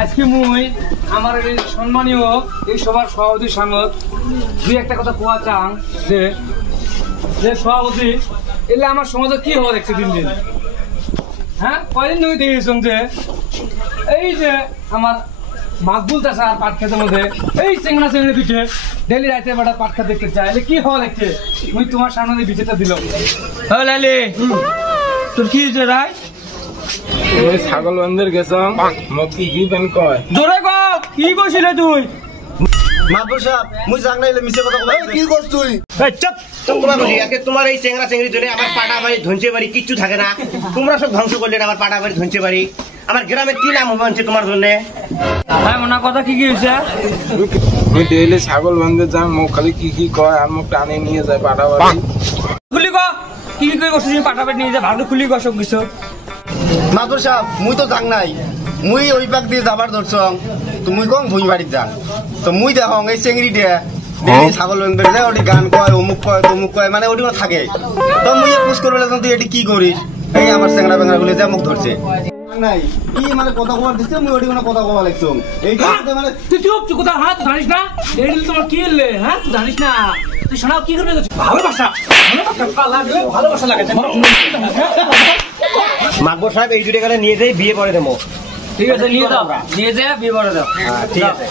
আজকে মুই আমার এই সম্মানীয় এই সবার সভাপতির সামনে দুই একটা কথা কোয়া চান যে সভাপতি এলে আমার সমাজে কি হওয়া দেখছে দিন দিন। হ্যাঁ, কয়দিন তুমি দেখেছেন যে এই যে আমার মাকবুল চাষা আর পাট খেতের মধ্যে এই চেংড়া চেংড়ি পিঠে ডেলি রাইতে বেড়া পাট খেতে দেখতে চাই, এলে কি হওয়া দেখছে মুই তোমার সামনে বিচেটা দিল। লালি তোর কি হয়েছে রায়? ছাগল বন্ধের গেছাম মোক কি পেন কয় জোরে কও, কি কইছিলে তুই? মাদবর সাহেব মুই জাং নাইলে মিছে কথা কই কি করছ তুই? এই চুপ তোমরা বলি আজকে তোমার এই চেংড়া চেংড়ি ধরে আমার পাটা বাড়ি ধনচে বাড়ি কিচ্ছু থাকে না। তোমরা সব ধ্বংস করলে আমার পাটা বাড়ি ধনচে বাড়ি। আমার গ্রামের কি নাম হবে তোমার জন্য? হ্যাঁ মনে কথা কি হয়েছে? আমি ডেইলি ছাগল বন্ধে যাই মোক খালি কি কয় আর মোক টানে নিয়ে যায় পাটা বাড়ি। খুলি ক কি করছিস পাটা বাড়ি নিয়ে যা ভালো খুলি ক সব কিছু। মাদবর সাহেব মুই তো জাং নাই, মুই ওই পাক দিয়ে যাবার ধরছং তো মুই কম ভুই বাড়িত যাং তো মুই দেখং এই চেংড়ি দিয়ে ডেইলি ছাগল বন্ধে যায় ওটি গান কয় অমুক কয় তমুক কয় মানে ওটি থাকে তো মুই পুষ করবে লাগছং তুই এটি কি করিস? এই আমার চেংড়া বেংড়া গুলো যা মুখ ধরছে নাই ই মানে কথা কবার দিছে মুই ওটি কোনো কথা কবা লাগছং এইটা মানে তুই চুপ কথা হাত জানিস না এই তোমার কি এলে? হ্যাঁ জানিস না তুই শোনাও কি করবে? ভালোবাসা ভালোবাসা লাগে। মাকবর সাহেব এই দুটো গেলে নিয়ে যাই বিয়ে পরে দেবো। ঠিক আছে নিয়ে যাও, নিয়ে যা বিয়ে করে দাও। ঠিক আছে।